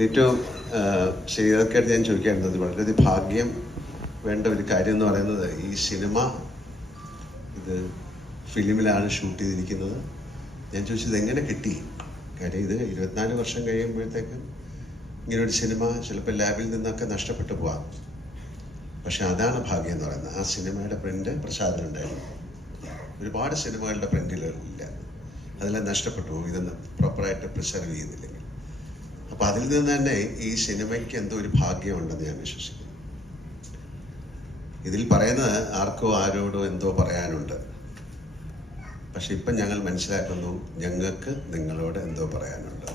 ഏറ്റവും ശ്രീധർക്കായിട്ട് ഞാൻ ചോദിക്കാറുണ്ട് വളരെ ഭാഗ്യം വേണ്ട ഒരു കാര്യം എന്ന് പറയുന്നത് ഈ സിനിമ ഇത് ഫിലിമിലാണ് ഷൂട്ട് ചെയ്തിരിക്കുന്നത്. ഞാൻ ചോദിച്ചത് എങ്ങനെ കിട്ടി? കാര്യം ഇത് ഇരുപത്തിനാല് വർഷം കഴിയുമ്പോഴത്തേക്ക് ഇങ്ങനൊരു സിനിമ ചിലപ്പോൾ ലാബിൽ നിന്നൊക്കെ നഷ്ടപ്പെട്ടു പോവാം. പക്ഷെ അതാണ് ഭാഗ്യം എന്ന് പറയുന്നത്. ആ സിനിമയുടെ പ്രിന്റ് പ്രസാദിനുണ്ടായിരുന്നു ഒരുപാട് സിനിമകളുടെ പ്രിന്റുകളില്ല അതെല്ലാം നഷ്ടപ്പെട്ടു. ഇതൊന്നും പ്രോപ്പറായിട്ട് പ്രിസർവ് ചെയ്യുന്നില്ലെങ്കിൽ അപ്പൊ അതിൽ നിന്ന് തന്നെ ഈ സിനിമയ്ക്ക് എന്തോ ഒരു ഭാഗ്യമുണ്ടെന്ന് ഞാൻ വിശ്വസിക്കുന്നു. ഇതിൽ പറയുന്നത് ആർക്കോ ആരോടോ എന്തോ പറയാനുണ്ട്. പക്ഷെ ഇപ്പം ഞങ്ങൾ മനസ്സിലാക്കുന്നു ഞങ്ങൾക്ക് നിങ്ങളോട് എന്തോ പറയാനുണ്ട്.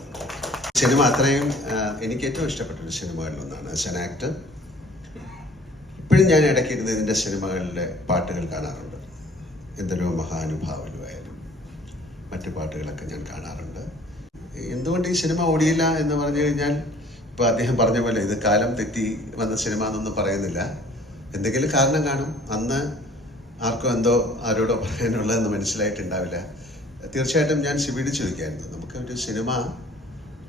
സിനിമ അത്രയും എനിക്ക് ഏറ്റവും ഇഷ്ടപ്പെട്ട ഒരു സിനിമകളിലൊന്നാണ് ആസ് ആൻ ആക്ടർ. ഇപ്പോഴും ഞാൻ ഇടയ്ക്ക് ഇരുന്ന് ഇതിന്റെ സിനിമകളിലെ പാട്ടുകൾ കാണാറുണ്ട്. എന്തൊരു മഹാനുഭാവനുമായാലും മറ്റു പാട്ടുകളൊക്കെ ഞാൻ കാണാറുണ്ട്. എന്തുകൊണ്ട് ഈ സിനിമ ഓടിയില്ല എന്ന് പറഞ്ഞു കഴിഞ്ഞാൽ ഇപ്പൊ അദ്ദേഹം പറഞ്ഞ പോലെ ഇത് കാലം തെറ്റി വന്ന സിനിമ എന്നൊന്നും പറയുന്നില്ല. എന്തെങ്കിലും കാരണം കാണും. അന്ന് ആർക്കും എന്തോ ആരോടോ പറയാനുള്ളതെന്ന് മനസ്സിലായിട്ടുണ്ടാവില്ല. തീർച്ചയായിട്ടും ഞാൻ സിബിഡ് ചോദിക്കായിരുന്നു. നമുക്ക് ഒരു സിനിമ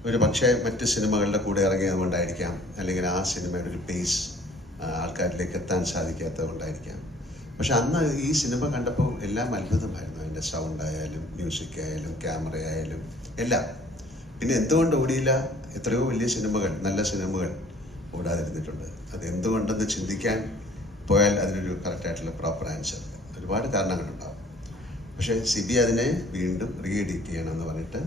ഒരു പക്ഷേ മറ്റ് സിനിമകളുടെ കൂടെ ഇറങ്ങിയത് കൊണ്ടായിരിക്കാം അല്ലെങ്കിൽ ആ സിനിമയുടെ ഒരു പേസ് ആൾക്കാരിലേക്ക് എത്താൻ സാധിക്കാത്തത് കൊണ്ടായിരിക്കാം പക്ഷെ അന്ന് ഈ സിനിമ കണ്ടപ്പോൾ എല്ലാം അത്ഭുതമായിരുന്നു. അതിന്റെ സൗണ്ട് ആയാലും മ്യൂസിക് ആയാലും ക്യാമറ ആയാലും എല്ലാം. പിന്നെ എന്തുകൊണ്ട് ഓടിയില്ല? എത്രയോ വലിയ സിനിമകൾ നല്ല സിനിമകൾ ഓടാതിരുന്നിട്ടുണ്ട്. അത് എന്തുകൊണ്ടെന്ന് ചിന്തിക്കാൻ പോയാൽ അതിനൊരു കറക്റ്റായിട്ടുള്ള പ്രോപ്പർ ആൻസർ ഒരുപാട് കാരണങ്ങളുണ്ടാവും. പക്ഷേ സിബി അതിനെ വീണ്ടും റീ എഡിറ്റ് ചെയ്യണമെന്ന് പറഞ്ഞിട്ട്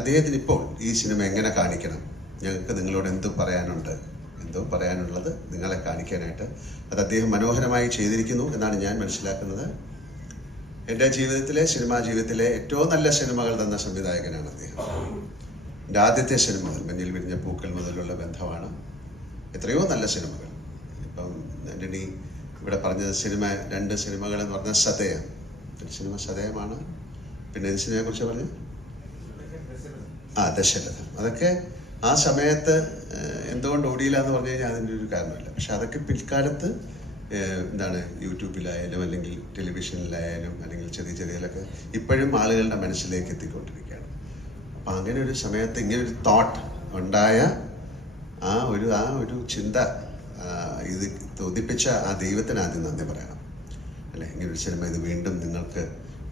അദ്ദേഹത്തിന് ഇപ്പോൾ ഈ സിനിമ എങ്ങനെ കാണിക്കണം? ഞങ്ങൾക്ക് നിങ്ങളോട് എന്ത് പറയാനുണ്ട്? എന്തോ പറയാനുള്ളത് നിങ്ങളെ കാണിക്കാനായിട്ട്. അത് അദ്ദേഹം മനോഹരമായി ചെയ്തിരിക്കുന്നു എന്നാണ് ഞാൻ മനസ്സിലാക്കുന്നത്. എന്റെ ജീവിതത്തിലെ സിനിമാ ജീവിതത്തിലെ ഏറ്റവും നല്ല സിനിമകൾ തന്ന സംവിധായകനാണ് അദ്ദേഹം. എന്റെ ആദ്യത്തെ സിനിമകൾ മഞ്ഞിൽ വിരിഞ്ഞ പൂക്കൾ മുതലുള്ള ബന്ധമാണ്. എത്രയോ നല്ല സിനിമകൾ. ഇപ്പം ആന്റണി ഇവിടെ പറഞ്ഞത് സിനിമ രണ്ട് സിനിമകൾ എന്ന് പറഞ്ഞാൽ സതയം ഒരു സിനിമ സതയമാണ് പിന്നെ ഏത് സിനിമയെ കുറിച്ച് പറഞ്ഞു? ആ ദശരഥം അതൊക്കെ ആ സമയത്ത് എന്തുകൊണ്ട് ഓടിയില്ല എന്ന് പറഞ്ഞു കഴിഞ്ഞാൽ അതിന്റെ ഒരു കാരണമില്ല. പക്ഷെ അതൊക്കെ പിൽക്കാലത്ത് എന്താണ് യൂട്യൂബിലായാലും അല്ലെങ്കിൽ ടെലിവിഷനിലായാലും അല്ലെങ്കിൽ ചെറിയ ചെറിയതിലൊക്കെ ഇപ്പോഴും ആളുകളുടെ മനസ്സിലേക്ക് എത്തിക്കൊണ്ടിരിക്കുകയാണ്. അപ്പം അങ്ങനെ ഒരു സമയത്ത് ഇങ്ങനെ ഒരു തോട്ട് ഉണ്ടായ ആ ഒരു ആ ഒരു ചിന്ത ഇത് തോന്നിപ്പിച്ച ആ ദൈവത്തിന് ആദ്യം നന്ദി പറയണം. അല്ലെ? ഇങ്ങനെ ഒരു സിനിമ ഇത് വീണ്ടും നിങ്ങൾക്ക്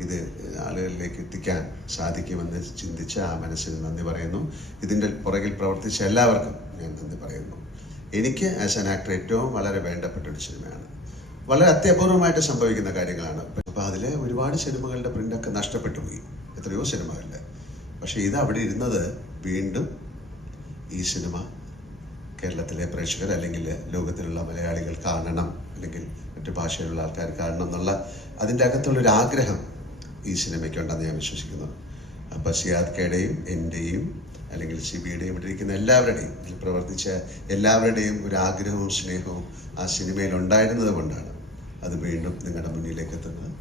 ഇത് ആളുകളിലേക്ക് എത്തിക്കാൻ സാധിക്കുമെന്ന് ചിന്തിച്ച ആ മനസ്സിന് നന്ദി പറയുന്നു. ഇതിന്റെ പുറകിൽ പ്രവർത്തിച്ച എല്ലാവർക്കും ഞാൻ നന്ദി പറയുന്നു. എനിക്ക് ആസ് ആൻ ആക്ടർ ഏറ്റവും വളരെ വേണ്ടപ്പെട്ട ഒരു സിനിമയാണ് വളരെ അത്യപൂർവമായിട്ട് സംഭവിക്കുന്ന കാര്യങ്ങളാണ്. അപ്പോൾ അതിലെ ഒരുപാട് സിനിമകളുടെ പ്രിന്റൊക്കെ നഷ്ടപ്പെട്ടു പോയി. എത്രയോ സിനിമകളിലെ പക്ഷേ ഇത് അവിടെ ഇരുന്നത് വീണ്ടും ഈ സിനിമ കേരളത്തിലെ പ്രേക്ഷകർ അല്ലെങ്കിൽ ലോകത്തിലുള്ള മലയാളികൾ കാണണം അല്ലെങ്കിൽ മറ്റു ഭാഷയിലുള്ള ആൾക്കാർ കാണണം എന്നുള്ള അതിന്റെ അകത്തുള്ളൊരു ആഗ്രഹം ഈ സിനിമയ്ക്കുണ്ടെന്ന് ഞാൻ വിശ്വസിക്കുന്നു. അപ്പോൾ സിയാദ് കെയുടെയും എന്റെയും അല്ലെങ്കിൽ ഇവിടെ ഇരിക്കുന്ന എല്ലാവരുടെയും ഇതിൽ പ്രവർത്തിച്ച എല്ലാവരുടെയും ഒരു ആഗ്രഹവും സ്നേഹവും ആ സിനിമയിൽ ഉണ്ടായിരുന്നത് കൊണ്ടാണ് അത് വീണ്ടും നിങ്ങളുടെ മുന്നിലേക്ക് എത്തുന്നത്.